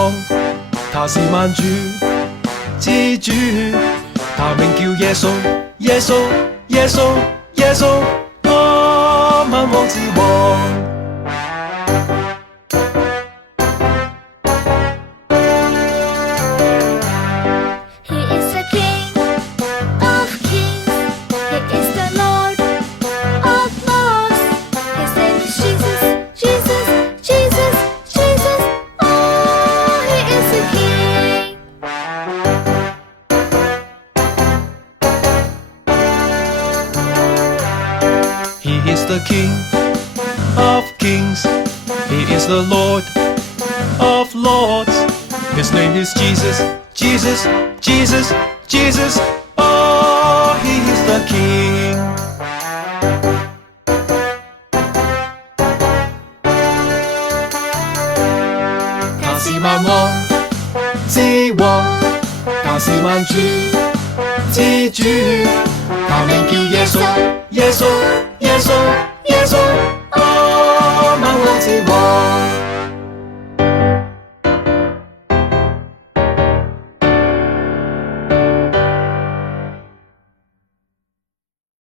王，他是萬主之主，他名叫耶穌，耶穌，耶穌，耶穌，萬王之王。He is the King of kings. He is the Lord of lords. His name is Jesus, Jesus, Jesus, Jesus. Oh, he is the King.他是萬王之王，他是萬主之主，他名叫耶穌，耶穌。耶穌，耶穌。